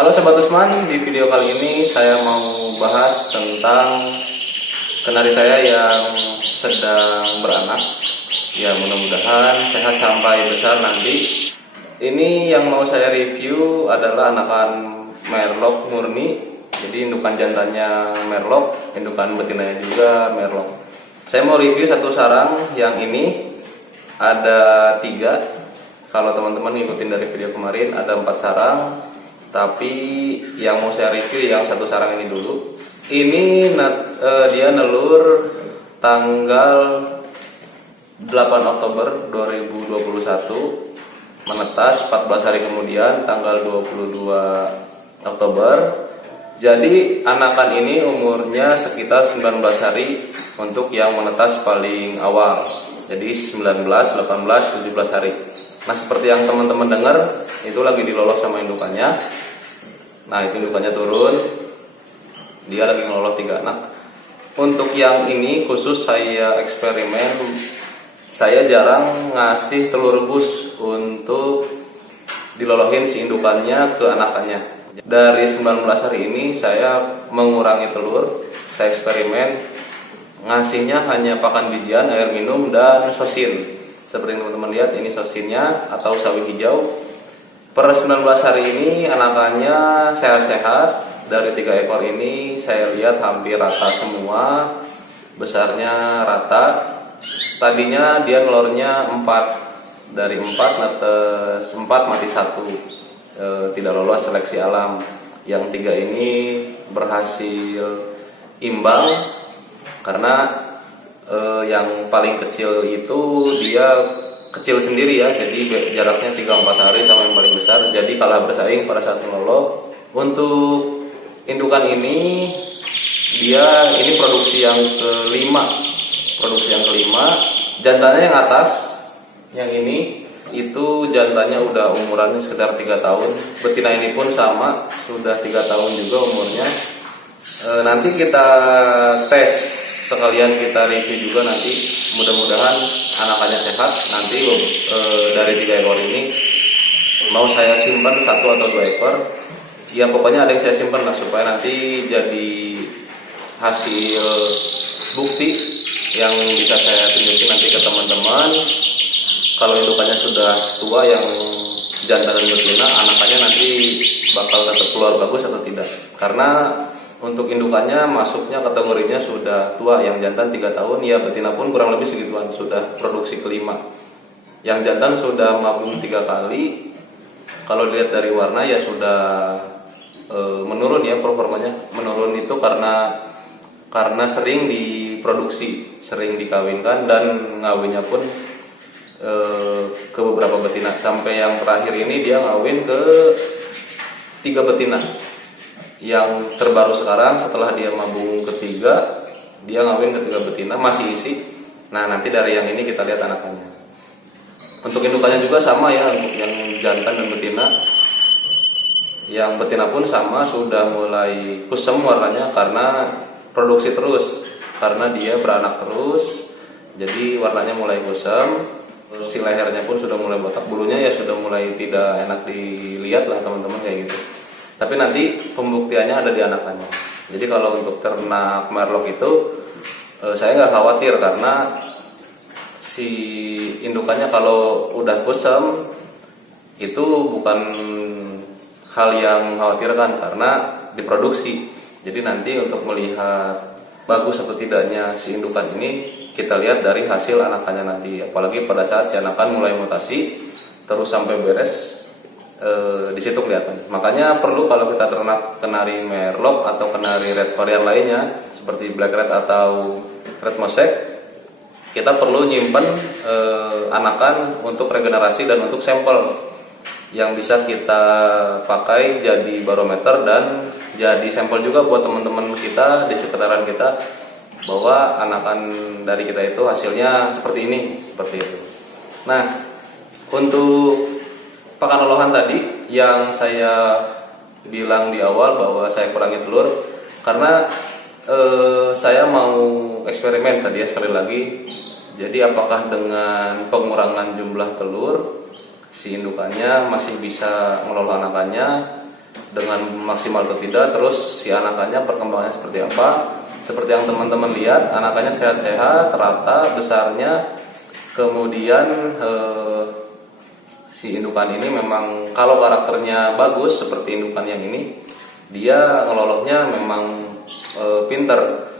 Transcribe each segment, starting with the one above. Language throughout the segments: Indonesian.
Halo Sobat Usman, di video kali ini saya mau bahas tentang kenari saya yang sedang beranak. Ya, mudah-mudahan sehat sampai besar nanti. Ini yang mau saya review adalah anakan merlok murni. Jadi indukan jantannya merlok, indukan betinanya juga merlok. Saya mau review satu sarang yang ini ada 3. Kalau teman-teman ngikutin dari video kemarin ada 4 sarang. Tapi yang mau saya review yang satu sarang ini dulu. Ini dia nelur tanggal 8 Oktober 2021, menetas 14 hari kemudian tanggal 22 Oktober. Jadi anakan ini umurnya sekitar 19 hari untuk yang menetas paling awal. Jadi 19, 18, 17 hari. Nah, seperti yang teman-teman dengar, itu lagi dilolos sama indukannya. Nah, itu indukannya turun. Dia lagi ngelolot 3 anak. Untuk yang ini khusus saya eksperimen. Saya jarang ngasih telur rebus untuk dilolohin si indukannya ke anakannya. Dari 19 hari ini saya mengurangi telur. Saya eksperimen ngasihnya hanya pakan bijian, air minum, dan sosin. Seperti teman-teman lihat, ini sosinnya atau sawi hijau. Per 19 hari ini anakannya sehat-sehat. Dari 3 ekor ini saya lihat hampir rata semua, besarnya rata. Tadinya dia nelornya 4, dari 4 netes 4 mati 1, tidak lolos seleksi alam. Yang 3 ini berhasil imbang karena yang paling kecil itu dia kecil sendiri ya, jadi jaraknya 3-4 hari sama yang paling besar, jadi kalah bersaing pada saat melolok. Untuk indukan ini ini produksi yang kelima, jantannya yang atas, yang ini itu jantannya udah umurannya sekitar 3 tahun, betina ini pun sama, sudah 3 tahun juga umurnya. Nanti kita tes, sekalian kita review juga nanti, mudah-mudahan anakannya sehat. Nanti dari 3 ekor ini mau saya simpan 1 atau 2 ekor, ya pokoknya ada yang saya simpan lah, supaya nanti jadi hasil bukti yang bisa saya tunjukin nanti ke teman-teman. Kalau indukannya sudah tua, yang jantan dan betina, anakannya nanti bakal tetap keluar bagus atau tidak. Karena untuk indukannya masuknya kategorinya sudah tua, yang jantan 3 tahun, ya betina pun kurang lebih segituan, sudah produksi kelima. Yang jantan sudah mabung 3 kali. Kalau dilihat dari warna ya sudah menurun ya, performanya menurun itu karena sering diproduksi, sering dikawinkan, dan ngawinnya pun ke beberapa betina. Sampai yang terakhir ini dia ngawin ke 3 betina. Yang terbaru sekarang setelah dia mabung ketiga, dia ngawin ke 3 betina, masih isi. Nah, nanti dari yang ini kita lihat anakannya. Untuk indukannya juga sama ya, untuk yang jantan dan betina. Yang betina pun sama, sudah mulai kusem warnanya karena produksi terus, karena dia beranak terus. Jadi warnanya mulai kusem. Si lehernya pun sudah mulai botak, bulunya ya sudah mulai tidak enak dilihat lah teman-teman, kayak gitu. Tapi nanti pembuktiannya ada di anakannya. Jadi kalau untuk ternak merlok itu saya nggak khawatir, karena si indukannya kalau udah kusem itu bukan hal yang mengkhawatirkan karena diproduksi. Jadi nanti untuk melihat bagus atau tidaknya si indukan ini kita lihat dari hasil anakannya nanti. Apalagi pada saat si anakan mulai mutasi terus sampai beres, di situ kelihatan. Makanya perlu kalau kita ternak kenari merlok atau kenari red varian lainnya seperti black red atau red mosaic, kita perlu nyimpen anakan untuk regenerasi dan untuk sampel yang bisa kita pakai jadi barometer dan jadi sampel juga buat teman-teman kita di sekitaran kita, bahwa anakan dari kita itu hasilnya seperti ini, seperti itu. Nah, untuk pakan olahan tadi yang saya bilang di awal bahwa saya kurangi telur karena saya mau eksperimen tadi ya, sekali lagi. Jadi apakah dengan pengurangan jumlah telur si indukannya masih bisa mengelola anakannya, dengan maksimal atau tidak, terus si anakannya perkembangannya seperti apa. Seperti yang teman-teman lihat, anakannya sehat-sehat, rata besarnya. Kemudian si indukan ini memang kalau karakternya bagus seperti indukan yang ini, dia ngeloloknya memang pinter.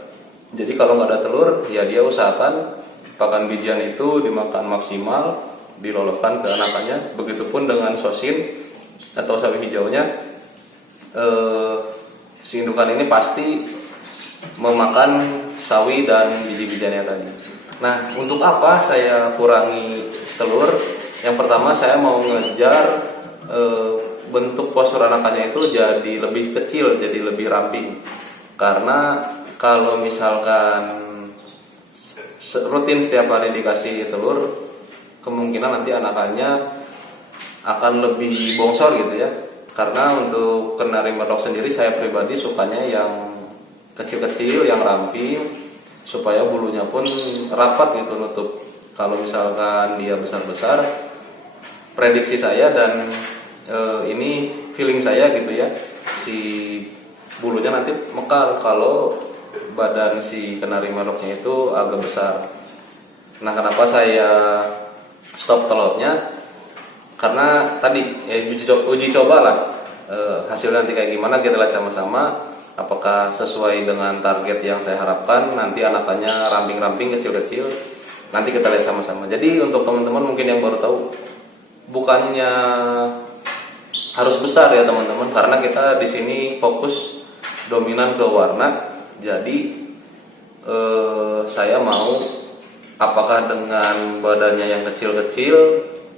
Jadi kalau nggak ada telur, ya dia usahakan pakan bijian itu dimakan maksimal, dilolokkan ke anakannya. Begitupun dengan sosin atau sawi hijaunya, si indukan ini pasti memakan sawi dan biji-bijiannya tadi. Nah, untuk apa saya kurangi telur? Yang pertama, saya mau ngejar bentuk postur anakannya itu jadi lebih kecil, jadi lebih ramping. Karena kalau misalkan rutin setiap hari dikasih telur, kemungkinan nanti anakannya akan lebih bongsor gitu ya. Karena untuk kenari merlok sendiri, saya pribadi sukanya yang kecil-kecil, yang ramping, supaya bulunya pun rapat gitu nutup. Kalau misalkan dia besar-besar, prediksi saya dan ini feeling saya gitu ya, si bulunya nanti mekar kalau badan si kenari merloknya itu agak besar. Nah, kenapa saya stop telurnya? Karena tadi uji coba lah, hasilnya nanti kayak gimana kita lihat sama-sama. Apakah sesuai dengan target yang saya harapkan, nanti anakannya ramping-ramping, kecil-kecil, nanti kita lihat sama-sama. Jadi untuk teman-teman mungkin yang baru tahu, bukannya harus besar ya teman-teman, karena kita di sini fokus dominan ke warna. Jadi saya mau apakah dengan badannya yang kecil-kecil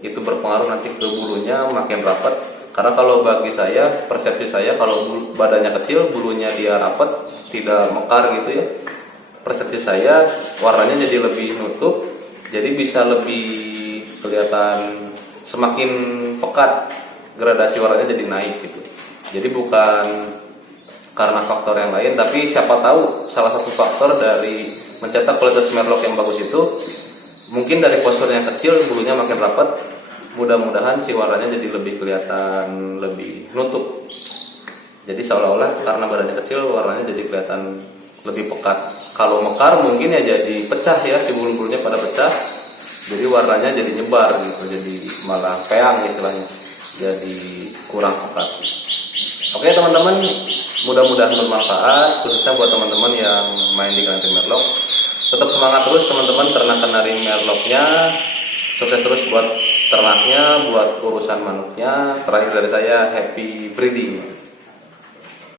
itu berpengaruh nanti ke bulunya makin rapat. Karena kalau bagi saya, persepsi saya, kalau badannya kecil, bulunya dia rapat, tidak mekar gitu ya. Persepsi saya, warnanya jadi lebih nutup, jadi bisa lebih kelihatan semakin pekat, gradasi warnanya jadi naik gitu. Jadi bukan karena faktor yang lain, tapi siapa tahu salah satu faktor dari mencetak kualitas merlok yang bagus itu, mungkin dari posturnya kecil, bulunya makin rapat. Mudah-mudahan si warnanya jadi lebih kelihatan lebih nutup. Jadi seolah-olah karena badannya kecil, warnanya jadi kelihatan lebih pekat. Kalau mekar mungkin ya jadi pecah ya, si bulu-bulunya pada pecah. Jadi warnanya jadi nyebar gitu, jadi malah peang istilahnya. Jadi kurang pekat. Oke teman-teman, mudah-mudahan bermanfaat, khususnya buat teman-teman yang main di kantin merlok. Tetap semangat terus teman-teman ternak kenari merloknya. Sukses terus buat ternaknya, buat urusan manuknya. Terakhir dari saya, happy breeding.